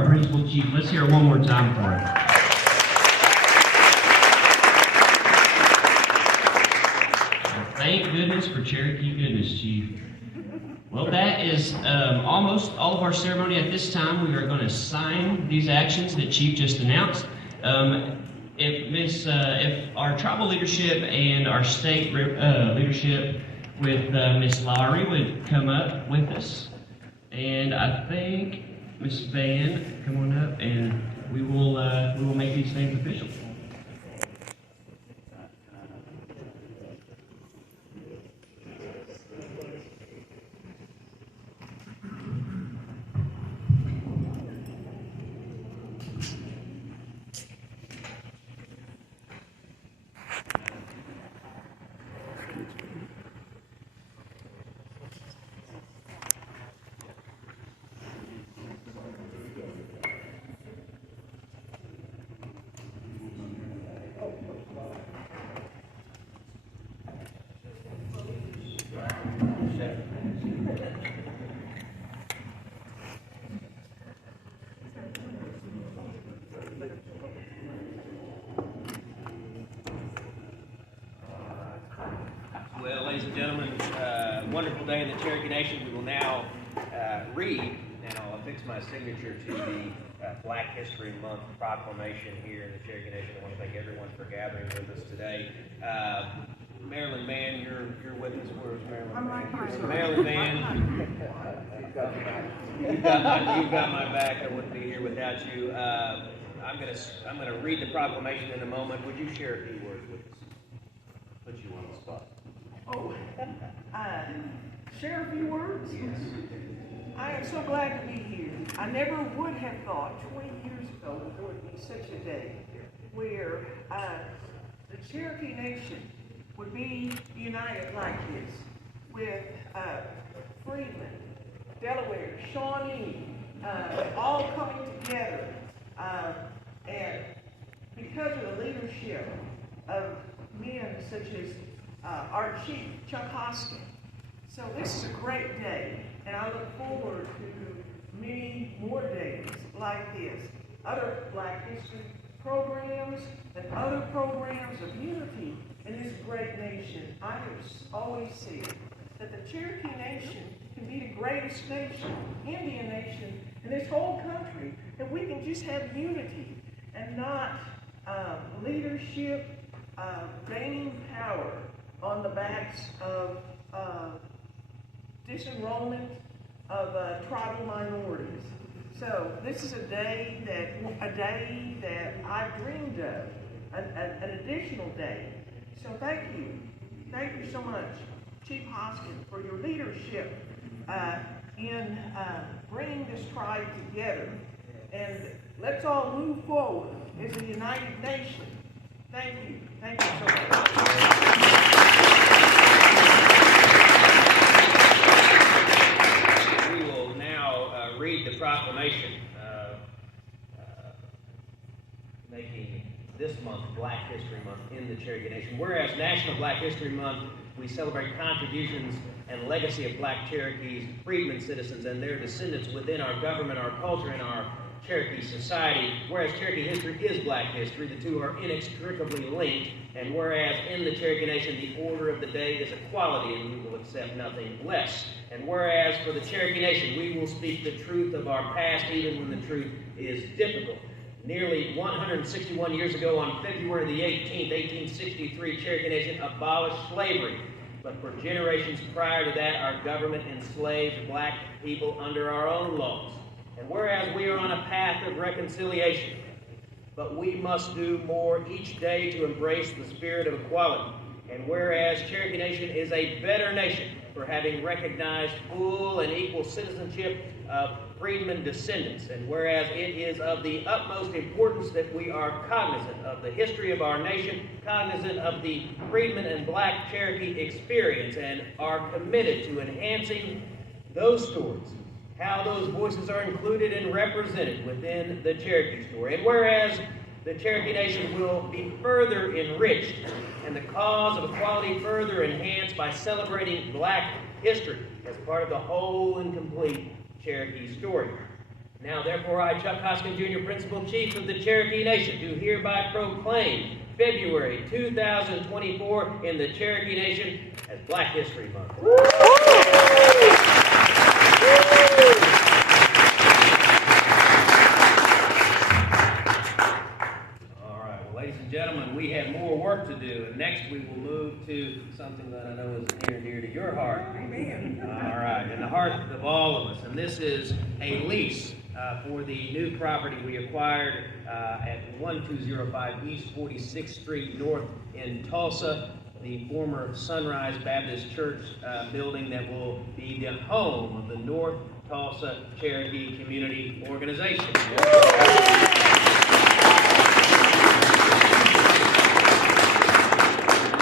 our principal chief. Let's hear it one more time for him. Well, thank goodness for Cherokee goodness, Chief. Well, that is almost all of our ceremony at this time. We are going to sign these actions that Chief just announced. If our tribal leadership and our state leadership with Miss Lowry would come up with us, and I think Miss Van, come on up, and we will make these things official. Well, ladies and gentlemen, wonderful day in the Cherokee Nation. We will now read, and I'll affix my signature to the Black History Month proclamation here in the Cherokee Nation. I want to thank everyone for gathering with us today. Marilyn Mann, you're with us. Where's Marilyn? I'm right here. Marilyn Mann, you've got my back. I wouldn't be here without you. I'm gonna read the proclamation in a moment. Would you share a few words with us? Put you on the spot. Oh, share a few words? Yes. I am so glad to be here. I never would have thought 20 years ago that there would be such a day where the Cherokee Nation would be united like this with Freeman, Delaware, Shawnee, all coming together, and because of the leadership of men such as our chief, Chuck Hoskin. So this is a great day, and I look forward to many more days like this. Other Black History programs and other programs of unity in this great nation. I have always said that the Cherokee Nation can be the greatest nation, Indian nation, in this whole country, that we can just have unity and not leadership gaining power on the backs of disenrollment of tribal minorities. So this is a day that I've dreamed of, an additional day. So thank you so much, Chief Hoskin, for your leadership in bringing this tribe together. And let's all move forward as a united nation. Thank you so much. We will now read the proclamation making this month Black History Month in the Cherokee Nation. Whereas National Black History Month, we celebrate contributions and legacy of Black Cherokees, freedmen citizens, and their descendants within our government, our culture, and our Cherokee society. Whereas Cherokee history is Black history, the two are inextricably linked. And whereas in the Cherokee Nation, the order of the day is equality, and we will accept nothing less. And whereas for the Cherokee Nation, we will speak the truth of our past, even when the truth is difficult. Nearly 161 years ago, on February the 18th, 1863, Cherokee Nation abolished slavery. But for generations prior to that, our government enslaved Black people under our own laws. And whereas we are on a path of reconciliation, but we must do more each day to embrace the spirit of equality. And whereas Cherokee Nation is a better nation for having recognized full and equal citizenship of freedmen descendants, and whereas it is of the utmost importance that we are cognizant of the history of our nation, cognizant of the freedmen and Black Cherokee experience, and are committed to enhancing those stories, how those voices are included and represented within the Cherokee story. And whereas the Cherokee Nation will be further enriched and the cause of equality further enhanced by celebrating Black history as part of the whole and complete Cherokee story. Now, therefore, I, Chuck Hoskin Jr., Principal Chief of the Cherokee Nation, do hereby proclaim February 2024 in the Cherokee Nation as Black History Month. All right, well, ladies and gentlemen, we have more work to do, and next we will move to something that I know is near and dear to your heart. All right, in the heart of all of us, and this is a lease for the new property we acquired at 1205 East 46th Street North in Tulsa, the former Sunrise Baptist Church building that will be the home of the North Tulsa Cherokee Community Organization.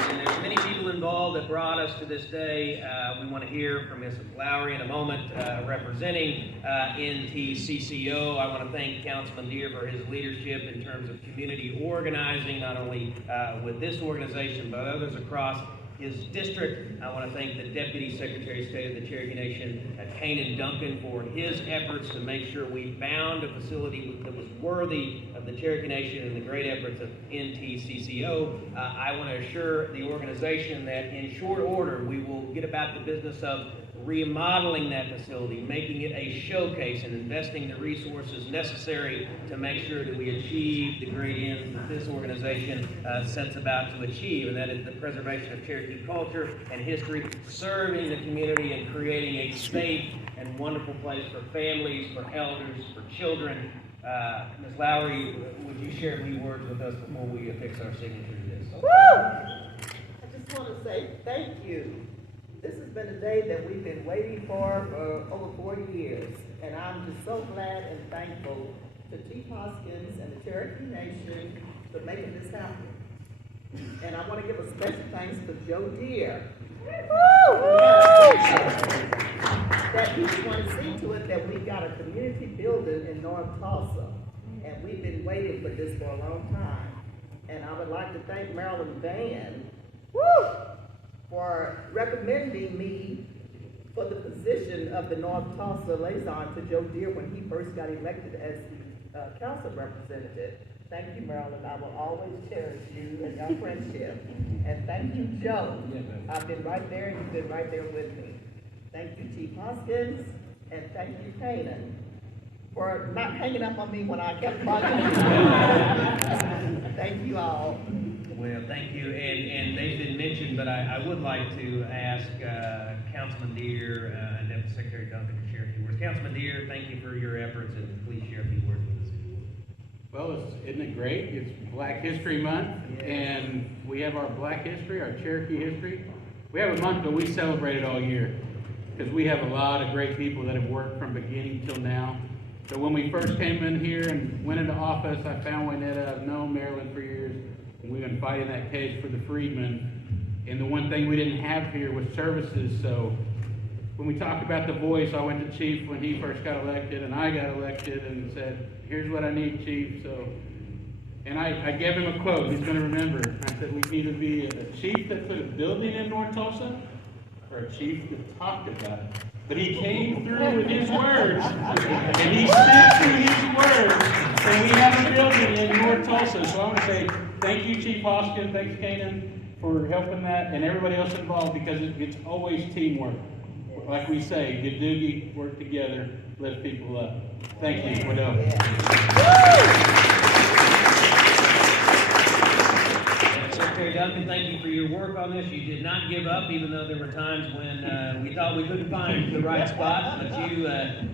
And there's many people involved that brought us to this day. We want to hear from Ms. Lowry in a moment, representing NTCCO. I want to thank Councilman Deere for his leadership in terms of community organizing, not only with this organization, but others across his district. I want to thank the Deputy Secretary of State of the Cherokee Nation, Kanan Duncan, for his efforts to make sure we found a facility that was worthy of the Cherokee Nation and the great efforts of NTCCO. I want to assure the organization that in short order we will get about the business of remodeling that facility, making it a showcase, and investing the resources necessary to make sure that we achieve the great ends that this organization sets about to achieve, and that is the preservation of Cherokee culture and history, serving the community and creating a safe and wonderful place for families, for elders, for children. Ms. Lowry, would you share a few words with us before we affix our signature to this? Woo! I just want to say thank you. This has been a day that we've been waiting for over 40 years, and I'm just so glad and thankful to Chief Hoskins and the Cherokee Nation for making this happen. And I want to give a special thanks to Joe Deere. That he's going to see to it that we've got a community building in North Tulsa, and we've been waiting for this for a long time. And I would like to thank Marilyn Van for recommending me for the position of the North Tulsa liaison to Joe Deere when he first got elected as the council representative. Thank you, Marilyn. I will always cherish you and your friendship. And thank you, Joe. I've been right there, and you've been right there with me. Thank you, Chief Hoskins, and thank you, Kanan, for not hanging up on me when I kept bugging. Thank you all. Well, thank you, and they've been mentioned, but I would like to ask Councilman Deere and Deputy Secretary Duncan to share a few words. Councilman Deere, thank you for your efforts, and please share a few words with us. Well, isn't it great? It's Black History Month, and we have our Black history, our Cherokee history. We have a month, but we celebrate it all year, because we have a lot of great people that have worked from beginning till now. So when we first came in here and went into office, I found Wynetta. I've known Marilyn for years, and we've been fighting that case for the freedmen. And the one thing we didn't have here was services. So when we talked about the voice, I went to Chief when he first got elected, and I got elected, and said, "Here's what I need, Chief." And I gave him a quote. He's going to remember. I said, "We need to be a chief that put a building in North Tulsa, or a chief that talked about it." But he came through with his words, and he stood through his words, and we have a building in North Tulsa. So I want to say thank you, Chief Hoskins, thanks, Kanan, for helping that, and everybody else involved, because it's always teamwork. Like we say, good doogie, work together, lift people up. Thank you. What else? Secretary Duncan, thank you for your work on this. You did not give up, even though there were times when we thought we couldn't find the right spot, but you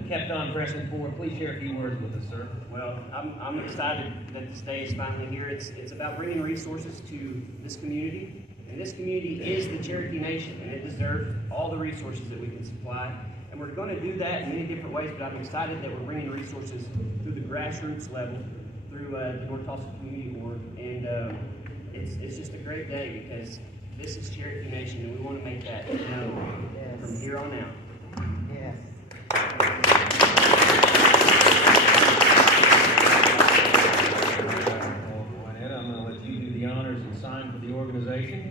kept on pressing forward. Please share a few words with us, sir. Well, I'm excited that this day is finally here. It's about bringing resources to this community, and this community is the Cherokee Nation, and it deserves all the resources that we can supply. And we're going to do that in many different ways, but I'm excited that we're bringing resources through the grassroots level, through the North Tulsa Community Board, and it's just a great day, because this is Cherokee Nation, and we want to make that known from here on out. Yes. Wynetta, I'm going to let you do the honors and sign for the organization.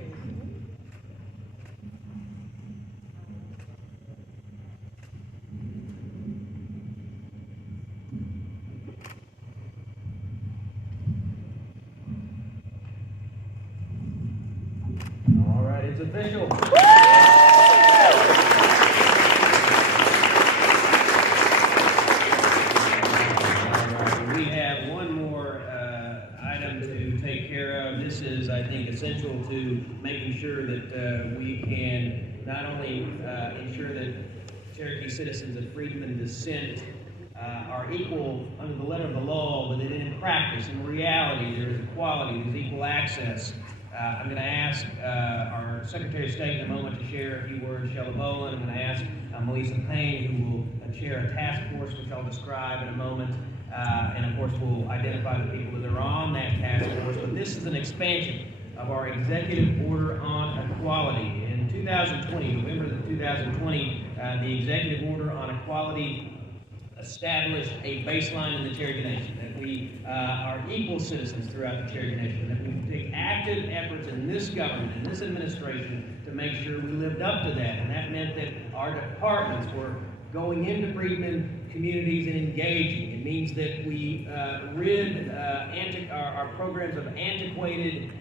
All right, it's official. We have one more item to take care of. This is, I think, essential to making sure that we can not only ensure that Cherokee citizens of freedom and dissent are equal under the letter of the law, but that in practice, in reality, there is equality, there's equal access. I'm going to ask our Secretary of State in a moment to share a few words, Shella Boland. I'm going to ask Melissa Payne, who will chair a task force, which I'll describe in a moment. And of course, we'll identify the people that are on that task force. But this is an expansion of our executive order on equality. In 2020, November of 2020, the executive order on equality established a baseline in the Cherokee Nation, that we are equal citizens throughout the Cherokee Nation, that we take active efforts in this government, in this administration, to make sure we lived up to that. And that meant that our departments were going into freedmen communities and engaging. It means that we rid our programs of antiquated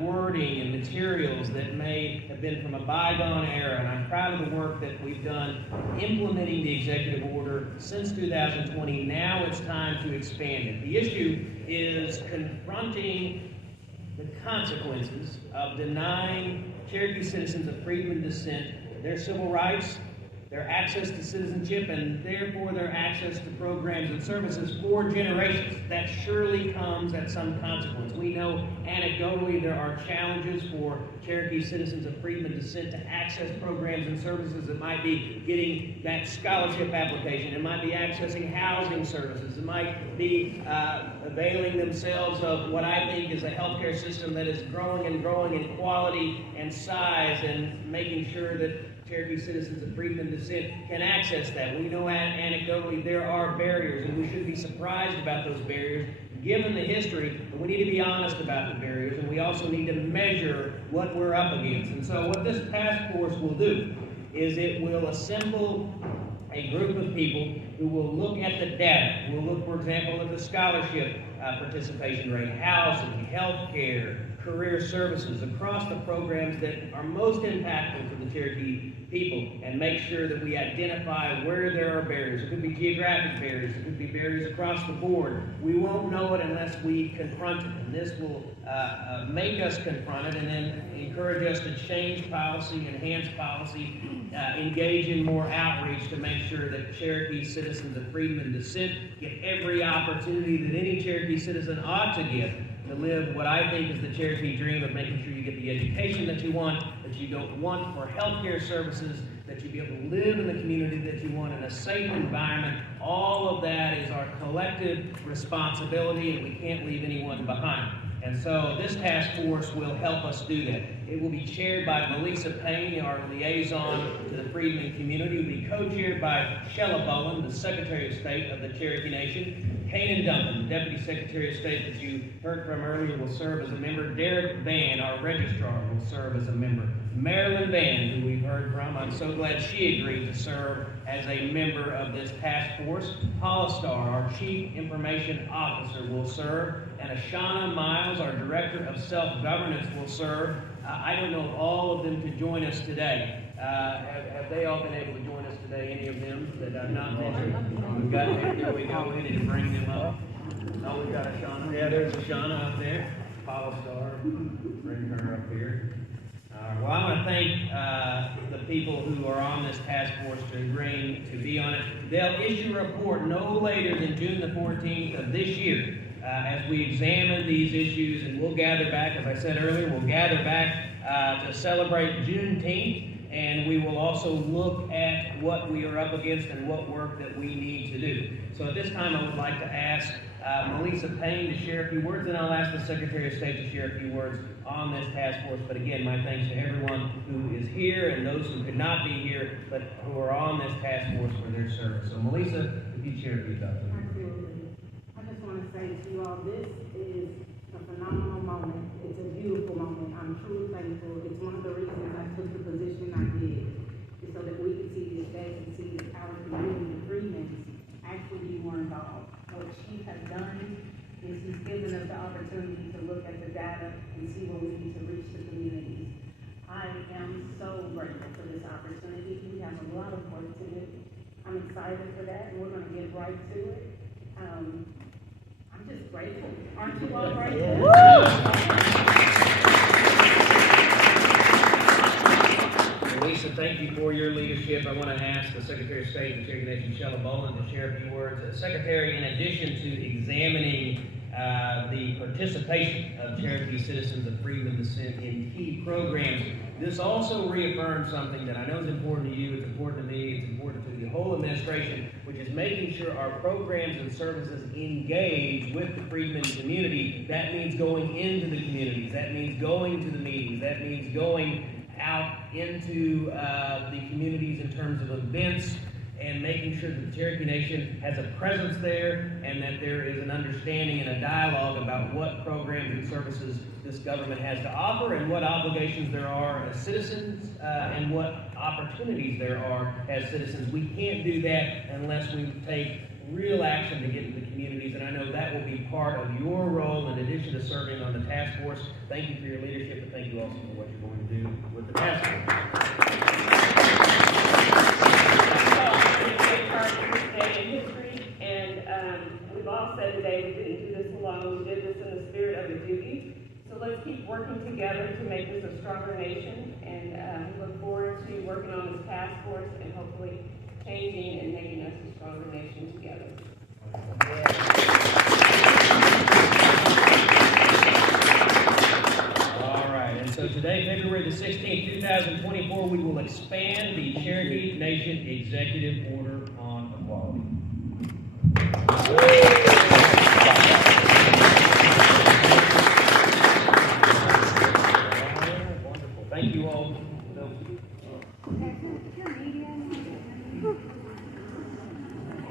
wording and materials that may have been from a bygone era. And I'm proud of the work that we've done implementing the executive order since 2020. Now it's time to expand it. The issue is confronting the consequences of denying Cherokee citizens of freedom and dissent their civil rights, their access to citizenship, and therefore their access to programs and services for generations. That surely comes at some consequence. We know anecdotally there are challenges for Cherokee citizens of freedom and dissent to access programs and services. It might be getting that scholarship application. It might be accessing housing services. It might be availing themselves of what I think is a healthcare system that is growing and growing in quality and size, and making sure that Cherokee citizens of freedom and dissent can access that. We know anecdotally there are barriers, and we should be surprised about those barriers given the history, but we need to be honest about the barriers, and we also need to measure what we're up against. And so what this task force will do is it will assemble a group of people who will look at the data. We'll look, for example, at the scholarship participation rate, housing, health care, career services, across the programs that are most impactful to the Cherokee people, and make sure that we identify where there are barriers. It could be geographic barriers. It could be barriers across the board. We won't know it unless we confront it, and this will make us confront it and then encourage us to change policy, enhance policy, engage in more outreach to make sure that Cherokee citizens of freedom and dissent get every opportunity that any Cherokee citizen ought to get to live what I think is the Cherokee dream of making sure you get the education that you want, that you don't want for healthcare services, that you be able to live in the community that you want in a safe environment. All of that is our collective responsibility, and we can't leave anyone behind. And so this task force will help us do that. It will be chaired by Melissa Payne, our liaison to the freedmen community. It will be co-chaired by Shella Boland, the Secretary of State of the Cherokee Nation. Kanan Duncan, the Deputy Secretary of State that you heard from earlier, will serve as a member. Derek Vann, our Registrar, will serve as a member. Marilyn Vann, who we've heard from, I'm so glad she agreed to serve as a member of this task force. Hollistar, our Chief Information Officer, will serve. And Ashana Miles, our Director of Self-Governance, will serve. I don't know all of them to join us today. Have they all been able to join us today, any of them that I've not mentioned? We've got, here we go, we need to bring them up. Oh, we've got Ashana. Yeah, there's Ashana up there. Hollistar, bring her up here. Well, I want to thank the people who are on this task force to agreeing to be on it. They'll issue a report no later than June the 14th of this year as we examine these issues, and we'll gather back, as I said earlier, we'll gather back to celebrate Juneteenth, and we will also look at what we are up against and what work that we need to do. So at this time, I would like to ask Melissa Payne to share a few words, and I'll ask the Secretary of State to share a few words on this task force. But again, my thanks to everyone who is here and those who could not be here, but who are on this task force for their service. So Melissa, if you'd share a few thoughts. Absolutely. I just want to say to you all, this is a phenomenal moment. It's a beautiful moment. I'm truly thankful. It's one of the reasons I took the position I did, is so that we could see this day and see our community, the freedmen, actually be more involved. What she has done is she's given us the opportunity to look at the data and see where we need to reach the communities. I am so grateful for this opportunity. We have a lot of work to do. I'm excited for that, and we're gonna get right to it. I'm just grateful. Aren't you all grateful? Lisa, thank you for your leadership. I want to ask the Secretary of State of the Cherokee Nation, Shella Boland, to share a few words. Secretary, in addition to examining the participation of Cherokee citizens of freedom of descent in key programs, this also reaffirms something that I know is important to you, it's important to me, it's important to the whole administration, which is making sure our programs and services engage with the freedmen community. That means going into the communities, that means going to the meetings, that means going out into the communities in terms of events and making sure that the Cherokee Nation has a presence there and that there is an understanding and a dialogue about what programs and services this government has to offer and what obligations there are as citizens and what opportunities there are as citizens. We can't do that unless we take real action to get into the communities, and I know that will be part of your role in addition to serving on the task force. Thank you for your leadership, and thank you also for what you're going to do with the task force. We've all said today we didn't do this alone, we did this in the spirit of the duty. So let's keep working together to make this a stronger nation, and we look forward to working on this task force and hopefully changing and making us a stronger nation together. All right, and so today, February the 16th, 2024, we will expand the Cherokee Nation Executive Order on Equality. Wonderful. Thank you all.